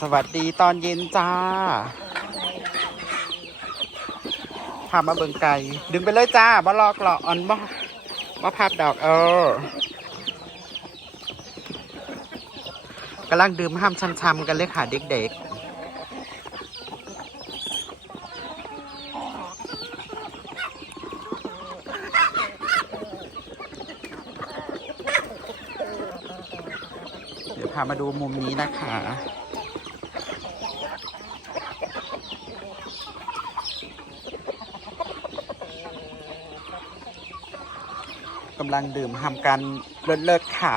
สวัสดีตอนเย็นจ้าพามาเบิงไก่ ดึงไปเลยจ้าบ่ลอกหลอกออนบ่บ่พับดอกเออกำลังดื่มห้ามช้ำๆกันเลยค่ะเด็กๆเดี๋ยวพามาดูมุมนี้นะคะ กำลังดื่มทำการเลิศเลิศขา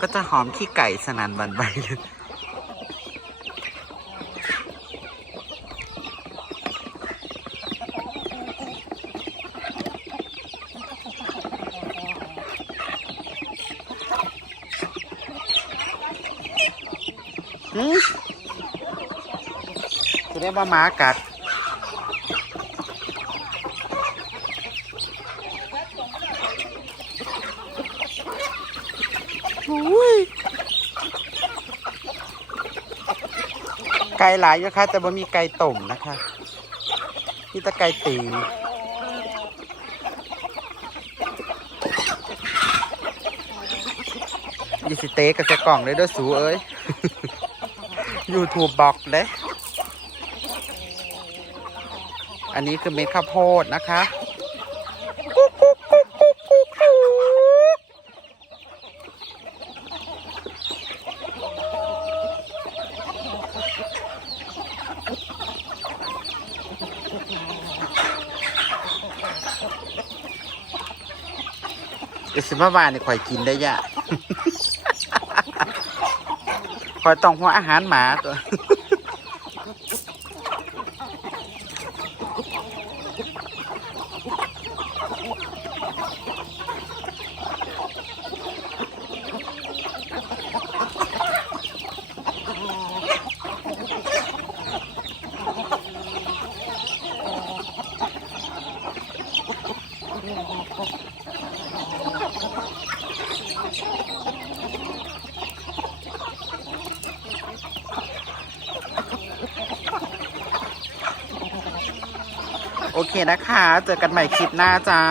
ก็จะหอมขี้ไก่สนันหวันไหวเลยหืมจะได้ว่าหมากัด ไก่หลายอยู่ค่ะ แต่ว่มีไก่ต้มนะคะนี่ตะไก่ตีนยี่สิเตะกับจะกล่องเลยเด้อสูเอ้ย YouTube บอกเลย อันนี้คือเม็ดข้าวโพดนะคะกุ๊กกุ๊กกุ๊กกุ๊กกุ๊กกุ๊ก เอสิมาว่านี่ข่อยกินได้ยะข่อยต้องหัวอาหารหมาตัว โอเคนะคะ เจอกันใหม่คลิปหน้าจ้า